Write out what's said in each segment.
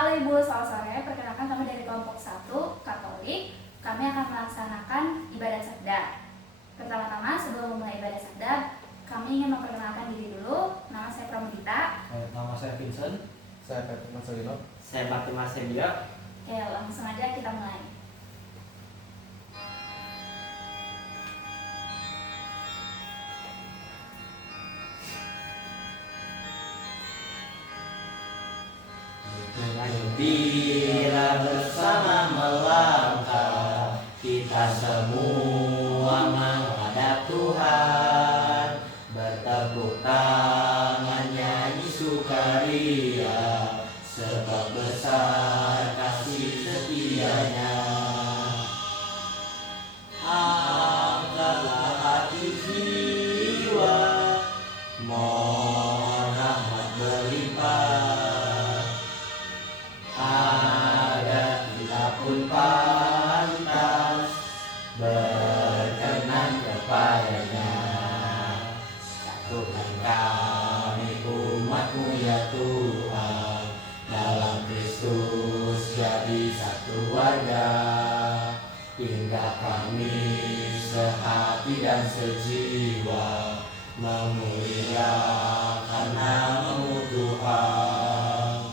Halo Ibu, selamat sore. Perkenalkan kami dari kelompok 1 Katolik. Kami akan melaksanakan ibadah sabda. Pertama-tama sebelum memulai ibadah sabda, kami ingin memperkenalkan diri dulu. Nama saya Pramudita. Nama saya Vincent. Saya Patrick Marcelino. Saya Fatima Sebia. Oke, langsung aja kita mulai. Dengan gembira bersama melangkah, kita semua menghadap Tuhan, bertepuk tangan nyanyi sukaria, sebab besar kasih setianya. Angkatlah hati jiwa, mohon rahmat berlimpah, agar kita pun pantas berkenan kepadanya. Satukan kami umat-Mu ya Tuhan, dalam Kristus jadi satu warga, hingga kami sehati dan sejiwa memuliakan nama-Mu Tuhan.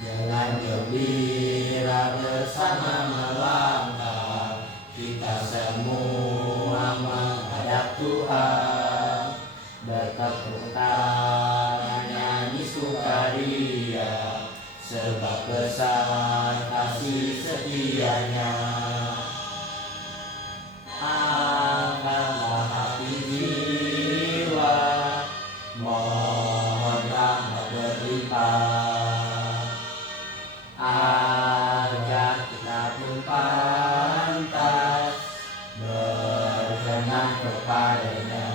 Dengan gembira bersama melangkah, kita semua menghadap Tuhan, bertepuk tangan nyanyi sukaria, sebab besar kasih setianya. Angkatlah hati jiwa, mohon rahmat berlimpah, agar kita pun pantas berkenan kepadanya.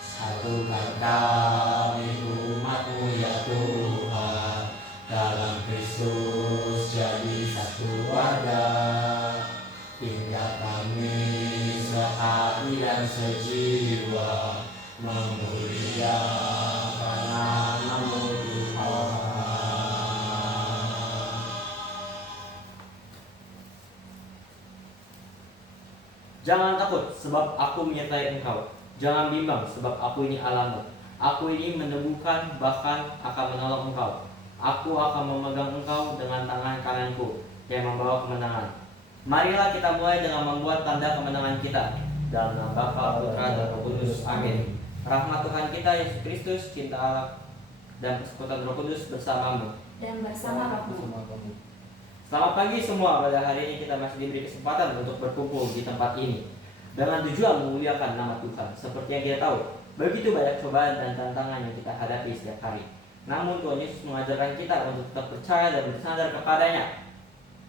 Satukan kami umat-Mu ya Tuhan, dalam Kristus jadi satu warga, hingga kami sehati dan sejiwa memuliakan nama-Mu Tuhan. Jangan takut, sebab aku menyertai engkau. Jangan bimbang, sebab aku ini Allahmu. Aku ini meneguhkan, bahkan akan menolong engkau. Aku akan memegang engkau dengan tangan kananku yang membawa kemenangan. Marilah kita mulai dengan membuat tanda kemenangan kita. Dalam nama Bapa, Putra, dan Roh Kudus. Amin. Rahmat Tuhan kita Yesus Kristus, cinta Allah, dan persekutuan Roh Kudus bersamamu Dan bersama rohmu. Selamat pagi semua. Pada hari ini kita masih diberi kesempatan untuk berkumpul di tempat ini dengan tujuan memuliakan nama Tuhan. Seperti yang kita tahu, begitu banyak cobaan dan tantangan yang kita hadapi setiap hari. Namun Tuhan Yesus mengajarkan kita untuk tetap percaya dan bersandar kepadanya.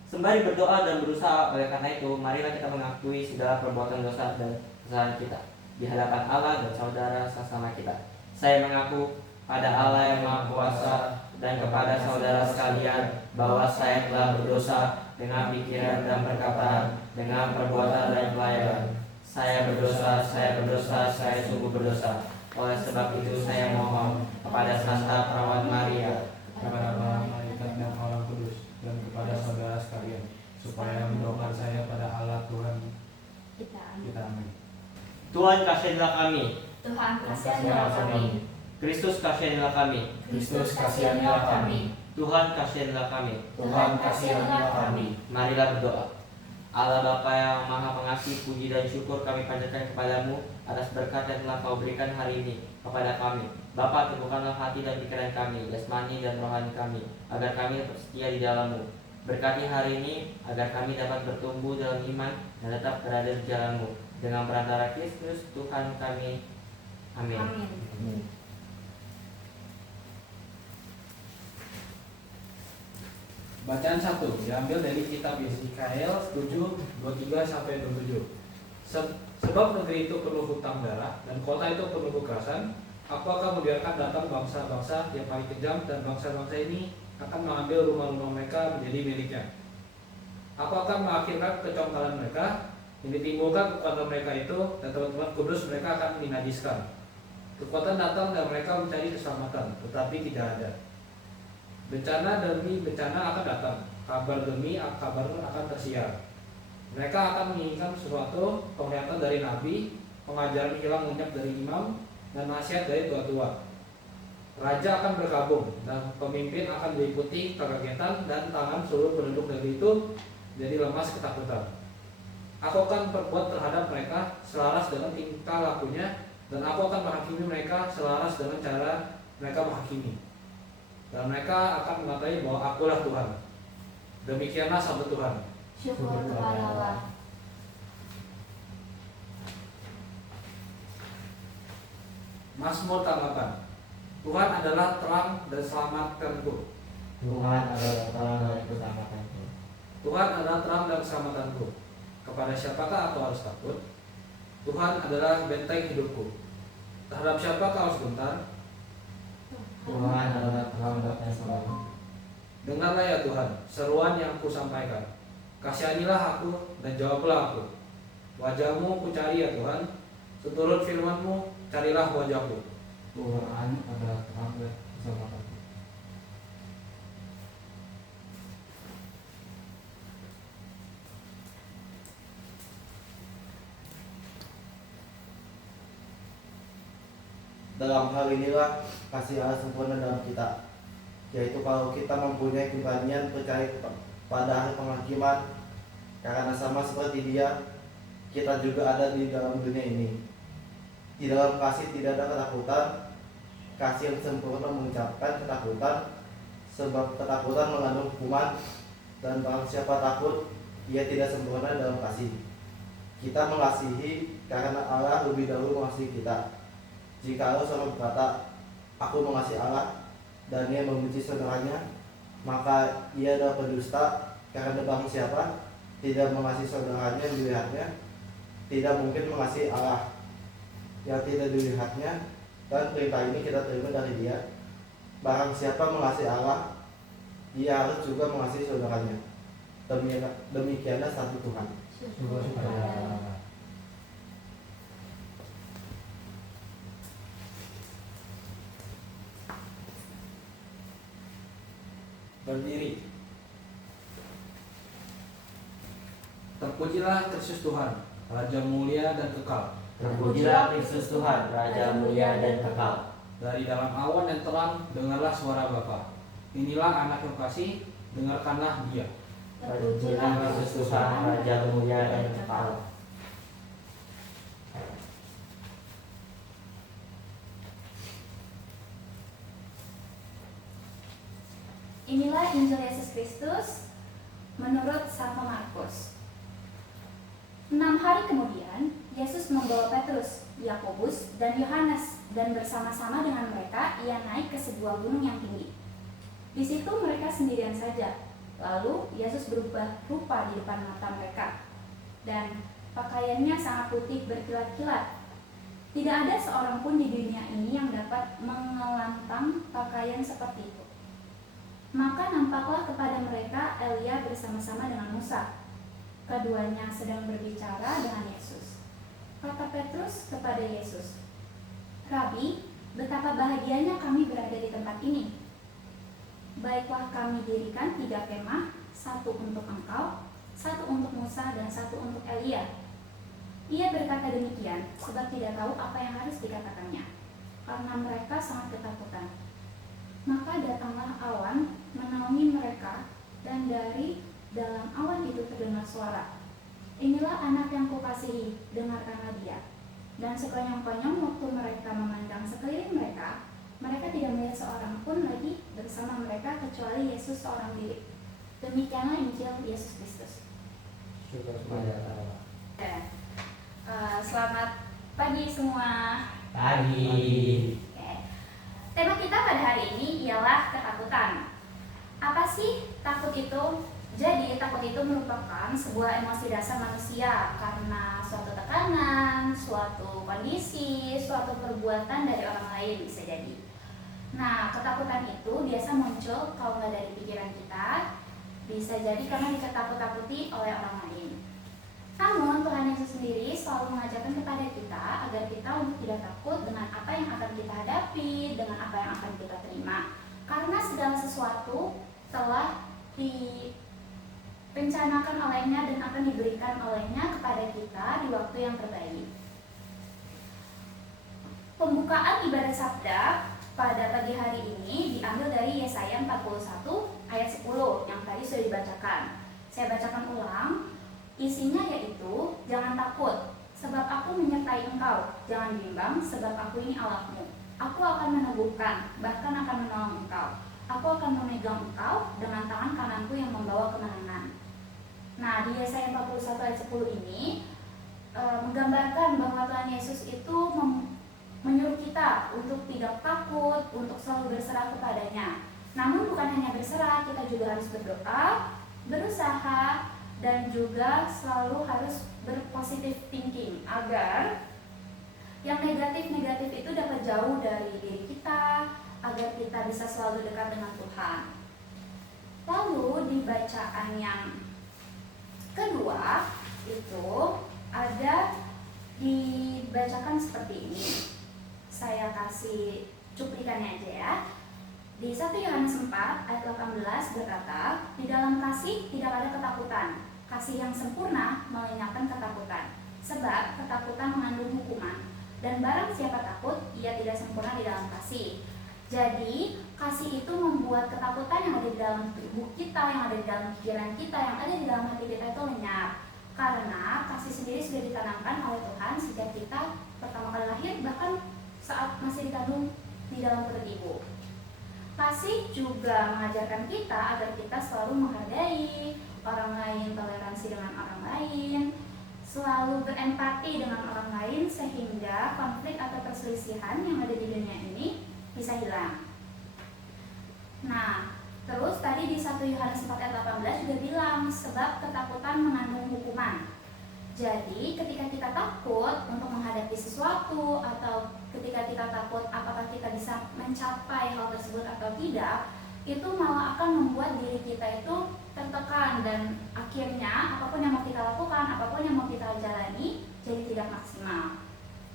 Sembari berdoa dan berusaha, oleh karena itu, marilah kita mengakui segala perbuatan dosa dan kesalahan kita di hadapan Allah dan saudara sesama kita. Saya mengaku pada Allah yang Maha Kuasa dan kepada saudara sekalian bahwa saya telah berdosa dengan pikiran dan perkataan, dengan perbuatan dan pelayanan. Saya berdosa, saya sungguh berdosa. Oleh sebab itu saya mohon kepada Santa Perawat Maria, Kepada para malaikat dan orang kudus, dan kepada saudara sekalian, supaya mendoakan saya pada Allah Tuhan Kita kita. Amin. Tuhan kasihilah kami, Tuhan kasihilah kami. Kristus kasihilah kami, Kristus kasihilah kami. Tuhan kasihilah kami. Tuhan kasihilah kami. Marilah berdoa. Allah Bapa yang Maha Pengasih, puji dan syukur kami panjatkan kepadamu atas berkat yang telah Kau berikan hari ini kepada kami. Bapa, teguhkanlah hati dan pikiran kami, jasmani dan rohani kami, agar kami dapat setia di dalam-Mu. Berkati hari ini agar kami dapat bertumbuh dalam iman dan tetap berada di jalan-Mu. Dengan perantara Kristus Tuhan kami. Amin. Amin. Bacaan 1 diambil dari kitab Yesikael 7:23-27. Sebab negeri itu penuh hutang darah dan kota itu penuh kekerasan, aku akan membiarkan datang bangsa-bangsa yang paling kejam, dan bangsa-bangsa ini akan mengambil rumah-rumah mereka menjadi miliknya. Aku akan mengakhirkan kecongkalan mereka Yang ditimbulkan kekuatan mereka itu dan tempat-tempat kudus mereka akan dinajiskan. Kekuatan datang dan mereka mencari keselamatan, tetapi tidak ada. Bencana demi bencana akan datang, kabar demi kabar akan tersiar. Mereka akan menginginkan sesuatu, penglihatan dari nabi, pengajaran hilang lenyap dari imam, dan nasihat dari tua-tua. Raja akan berkabung dan pemimpin akan diikuti kekagetan dan tangan seluruh penduduk negeri itu jadi lemas ketakutan. Aku akan berbuat terhadap mereka selaras dengan tingkah lakunya, dan aku akan menghakimi mereka selaras dengan cara mereka menghakimi. Dan mereka akan mengatakan bahwa akulah Tuhan. Demikianlah sabda Tuhan. Syukur kepada Allah. Mazmur tanggapan. Tuhan adalah terang dan selamatkanku. Tuhan adalah terang dan keselamatanku. Tuhan adalah terang dan keselamatanku. Kepada siapakah aku harus takut? Tuhan adalah benteng hidupku. Terhadap siapa kau harus gentar? Tuhan adalah terang dan keselamatanku. Dengarlah ya Tuhan, seruan yang aku sampaikan. Kasihanilah aku dan jawablah aku. Wajahmu ku cari ya Tuhan, seturut firman-Mu carilah wajahku. Tuhan adalah terang dan keselamatanku. Dalam hal inilah kasih Allah sempurna dalam kita, yaitu kalau kita mempunyai keberanian percaya pada hari penghakiman, karena sama seperti Dia, kita juga ada di dalam dunia ini. Di dalam kasih tidak ada ketakutan. Kasih yang sempurna mengucapkan ketakutan, sebab ketakutan mengandung hukuman, dan barang siapa takut, ia tidak sempurna dalam kasih. Kita mengasihi karena Allah lebih dahulu mengasihi kita. Jika Allah sama berkata, aku mengasihi Allah, dan ia membenci saudaranya, maka ia adalah pendusta, karena barang siapa tidak mengasihi saudaranya yang dilihatnya, tidak mungkin mengasihi Allah yang tidak dilihatnya. Dan perintah ini kita terima dari Dia, barang siapa mengasihi Allah, ia harus juga mengasihi saudaranya. Demikianlah satu Tuhan. Syukur kepada Allah. Berdiri. Terpujilah Kristus Tuhan, Raja mulia dan kekal. Terpujilah Kristus Tuhan, Raja mulia dan kekal. Dari dalam awan yang terang, dengarlah suara Bapa. Inilah anak yang kasih, dengarkanlah Dia. Terpujilah Kristus Tuhan, Raja mulia dan kekal. Inilah Injil Yesus Kristus menurut Santo Markus. 6 hari kemudian, Yesus membawa Petrus, Yakobus, dan Yohanes, dan bersama-sama dengan mereka ia naik ke sebuah gunung yang tinggi. Di situ mereka sendirian saja. Lalu Yesus berubah rupa di depan mata mereka, dan pakaiannya sangat putih berkilat-kilat. Tidak ada seorang pun di dunia ini yang dapat mengelantang pakaian seperti itu. Maka nampaklah kepada mereka Elia bersama-sama dengan Musa. Keduanya sedang berbicara dengan Yesus. Kata Petrus kepada Yesus, Rabi, betapa bahagianya kami berada di tempat ini. Baiklah kami dirikan 3 kemah, 1 untuk engkau, 1 untuk Musa, dan 1 untuk Elia. Ia berkata demikian, sebab tidak tahu apa yang harus dikatakannya, karena mereka sangat ketakutan. Maka datanglah awan menaungi mereka, dan dari dalam awan itu terdengar suara, inilah anak yang kukasihi, dengarkanlah dia. Dan sekonyong-konyong waktu mereka memandang sekeliling mereka, mereka tidak melihat seorang pun lagi bersama mereka kecuali Yesus seorang diri. Demikianlah Injil Yesus Kristus. Syukur kepada Allah. Selamat pagi semua. Pagi. Oke. Tema kita pada hari ini ialah ketakutan. Apa sih takut itu? Jadi takut itu merupakan sebuah emosi dasar manusia karena suatu tekanan, suatu kondisi, suatu perbuatan dari orang lain bisa jadi. Nah, ketakutan itu biasa muncul kalau nggak dari pikiran kita, bisa jadi karena diketakuti oleh orang lain. Namun Tuhan Yesus sendiri selalu mengajarkan kepada kita agar kita untuk tidak takut dengan apa yang akan kita hadapi, dengan apa yang akan kita terima. Karena segala sesuatu telah direncanakan olehnya dan akan diberikan olehnya kepada kita di waktu yang terbaik. Pembukaan ibadah sabda pada pagi hari ini diambil dari Yesaya 41 ayat 10 yang tadi sudah dibacakan. Saya bacakan ulang. Isinya yaitu, jangan takut, sebab aku menyertai engkau. Jangan bimbang, sebab aku ini Allahmu. Aku akan meneguhkan, bahkan akan menolong engkau. Aku akan memegang engkau dengan tangan kananku yang membawa kemenangan. Nah, di Yesaya 41 ayat 10 ini menggambarkan bahwa Tuhan Yesus itu menyuruh kita untuk tidak takut, untuk selalu berserah kepadanya. Namun bukan hanya berserah, kita juga harus berdoa, berusaha, dan juga selalu harus berpositif thinking agar yang negatif-negatif itu dapat jauh dari diri kita, agar kita bisa selalu dekat dengan Tuhan. Lalu di bacaan yang kedua itu ada dibacakan seperti ini. Saya kasih cuplikannya aja ya. Di 1 Yohanes 4 ayat 18 berkata, di dalam kasih tidak ada ketakutan. Kasih yang sempurna melenyapkan ketakutan. Sebab ketakutan mengandung hukuman. Dan barang siapa takut, ia tidak sempurna di dalam kasih. Jadi, kasih itu membuat ketakutan yang ada di dalam tubuh kita, yang ada di dalam pikiran kita, yang ada di dalam hati kita itu lenyap. Karena kasih sendiri sudah ditanamkan oleh Tuhan sejak kita pertama kali lahir, bahkan saat masih dikandung di dalam perut ibu. Kasih juga mengajarkan kita agar kita selalu menghargai orang lain, toleransi dengan orang lain, selalu berempati dengan orang lain sehingga konflik atau perselisihan yang ada di dunia ini bisa hilang. Nah, terus tadi di 1 Yohanes 4 ayat 18 juga bilang, sebab ketakutan mengandung hukuman. Jadi ketika kita takut untuk menghadapi sesuatu, atau ketika kita takut apakah kita bisa mencapai hal tersebut atau tidak, itu malah akan membuat diri kita itu tertekan, dan akhirnya apapun yang mau kita lakukan, apapun yang mau kita jalani jadi tidak maksimal.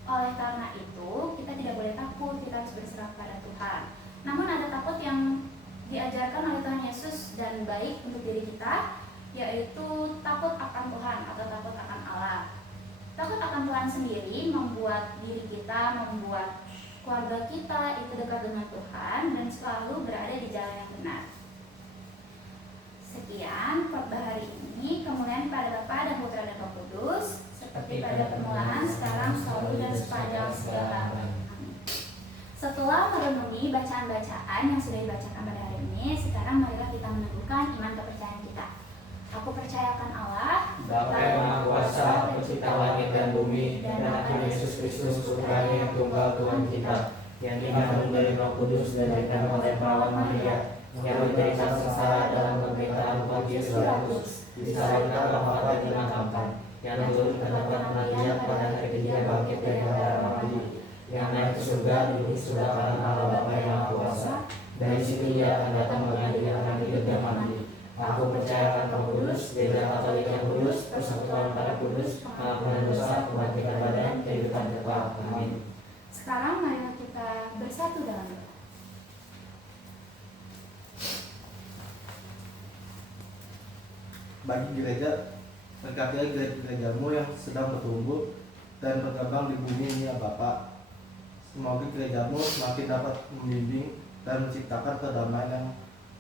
Oleh karena itu kita tidak boleh takut, kita harus berserah pada Tuhan. Namun ada takut yang diajarkan oleh Tuhan Yesus dan baik untuk diri kita, yaitu takut akan Tuhan atau takut akan Allah. Takut akan Tuhan sendiri membuat diri kita, membuat keluarga kita itu dekat dengan Tuhan dan selalu berada di jalan yang benar. Sekian khotbah hari ini. Kemuliaan pada Bapa dan Putra dan Roh Kudus, seperti pada permulaan, sekarang, selalu, dan sepanjang segala. Amin. Setelah merenungi bacaan-bacaan yang sudah dibacakan pada hari ini, sekarang marilah kita meneguhkan iman kepercayaan kita. Aku percayakan Allah, Bapa yang Maha Kuasa, pencipta langit dan bumi, dan akan Yesus Kristus Putranya yang tunggal Tuhan kita, yang dikandung dari Roh Kudus dan diberikan oleh perawan Maria, yang menderita sengsara dalam pemerintahan Pontius Pilatus, disalibkan oleh dimakamkan, yang turun ke tempat kematian pada hari ketiga bangkit dari antara mati, yang naik ke surga duduk sebelah kanan Allah Bapa yang Maha Kuasa. Dari situ ia akan datang mengadili orang hidup dan mati. Aku percayakan Roh Kudus, Gereja Katolik yang kudus, persekutuan para kudus, pengampunan dosa, kebangkitan badan, kehidupan kekal. Amin. Sekarang marilah kita bersatu dalam doa. Bagi gereja, berkatilah gerejamu yang sedang bertumbuh dan berkembang di bumi ini ya Bapa. Semoga gerejamu semakin dapat membimbing dan menciptakan perdamaian yang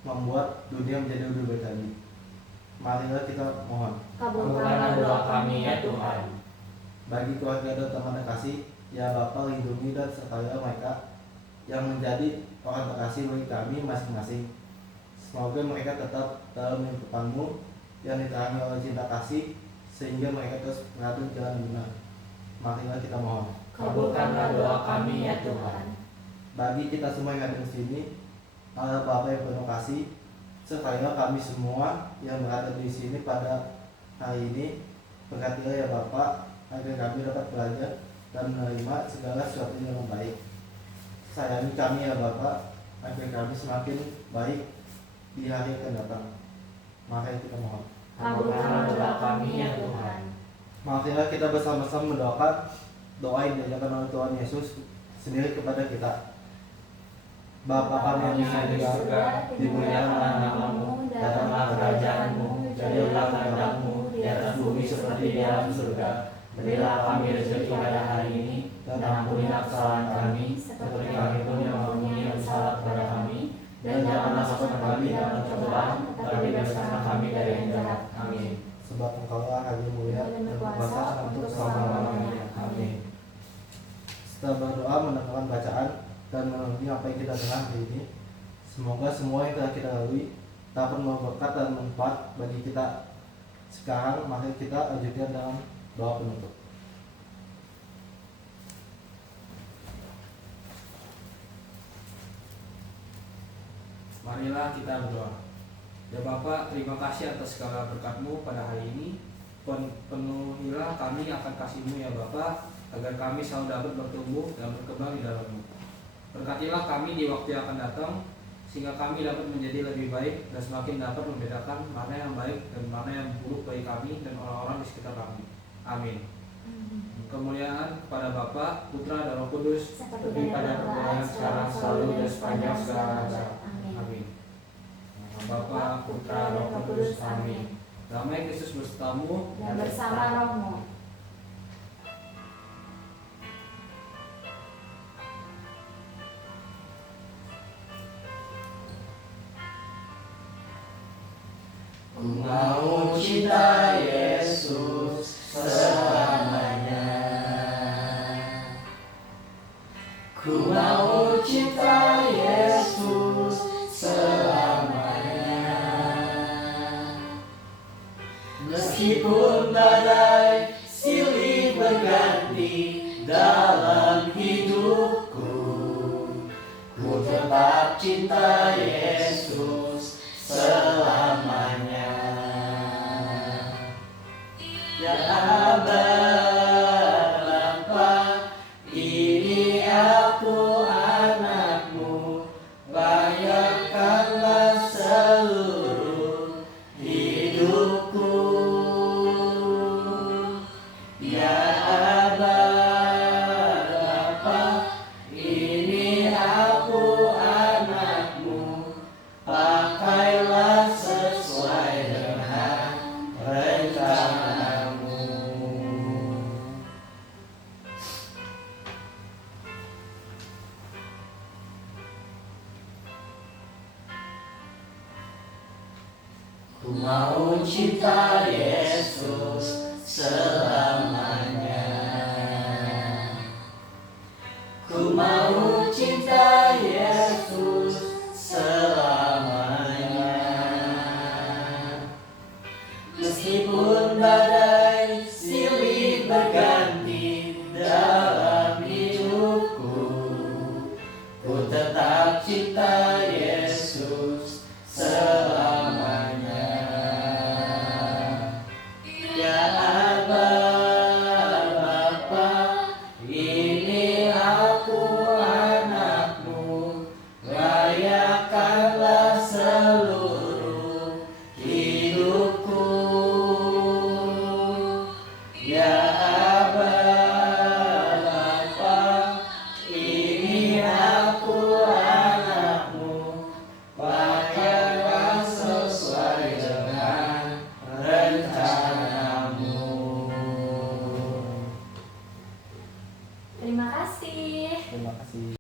membuat dunia menjadi lebih baik lagi. Marilah kita mohon. Kabulkanlah doa kami ya Tuhan. Bagi keluarga dan teman terkasih, ya Bapa, lindungi dan sertai mereka yang menjadi orang terkasih bagi kami masing-masing. Semoga mereka tetap dalam lingkupan-Mu yang diterangi oleh cinta kasih, sehingga mereka terus mengatur jalan benar. Marilah kita mohon. Kabulkanlah doa kami ya Tuhan. Bagi kita semua yang ada di sini, Allah Bapa yang penuh kasih, sertailah kami semua yang berada di sini pada hari ini. Berkatilah ya Bapa, agar kami dapat belajar dan menerima segala sesuatu yang baik. Sayangi kami ya Bapa, agar kami semakin baik di hari yang akan datang. Maka kita mohon. Kabulkanlah doa kami ya Tuhan. Marilah kita bersama-sama mendoakan doa yang diajarkan oleh Tuhan Yesus sendiri kepada kita. Bapa kami yang di surga, dimuliakanlah namamu, datanglah kerajaanmu, jadilah kehendakmu di atas bumi seperti di dalam surga. Berilah kami rezeki pada hari ini, dan ampunilah kesalahan kami, seperti kami pun mengampuni yang bersalah kepada kami. Dan janganlah masukkan kami dalam pencobaan, tetapi bebaskanlah kami dari yang jahat. Amin. Sebab Engkaulah Raja mulia dan berkuasa untuk selama-lamanya. Amin. Setelah berdoa, mendengarkan bacaan dan mengerti apa yang kita dengar hari ini, semoga semua yang telah kita lalui dapat membawa berkat dan manfaat bagi kita. Sekarang mari kita lanjutkan dalam doa penutup. Marilah kita berdoa. Ya Bapa, terima kasih atas segala berkat-Mu pada hari ini. Penuhilah kami akan kasih-Mu ya Bapa, agar kami selalu dapat bertumbuh dan berkembang di dalam-Mu. Berkatilah kami di waktu yang akan datang, sehingga kami dapat menjadi lebih baik dan semakin dapat membedakan mana yang baik dan mana yang buruk bagi kami dan orang-orang di sekitar kami. Amin. Kemuliaan kepada Bapa, Putra, dan Roh Kudus, seperti pada permulaan, sekarang, selalu, dan sepanjang segala masa. Amin. Bapa, Putra, Roh Kudus. Amin. Damai Kristus besertamu Dan bersama rohmu. Ku mau cinta Yesus selamanya. Ku mau cinta Yesus selamanya. Meskipun badai silih berganti dalam hidupku, ku tetap cinta Yesus selamanya. Ya Aba, Bapa, ini aku anakmu, bayarkanlah seluruh hidupku. Ya Aba, Bapa, ini aku anakmu, pakailah sesuai dengan rencanamu. Ku mau cinta Yesus selamanya. Ku mau cinta Yesus selamanya. Meskipun badai silih berganti dalam hidupku, ku tetap cinta Yesus selamanya. Ya Aba, Bapa, ini aku anakmu, rayakanlah seluruh hidupku. Ya Aba, Bapa, ini aku anakmu, pakailah sesuai dengan rencanamu. Terima kasih. Terima kasih.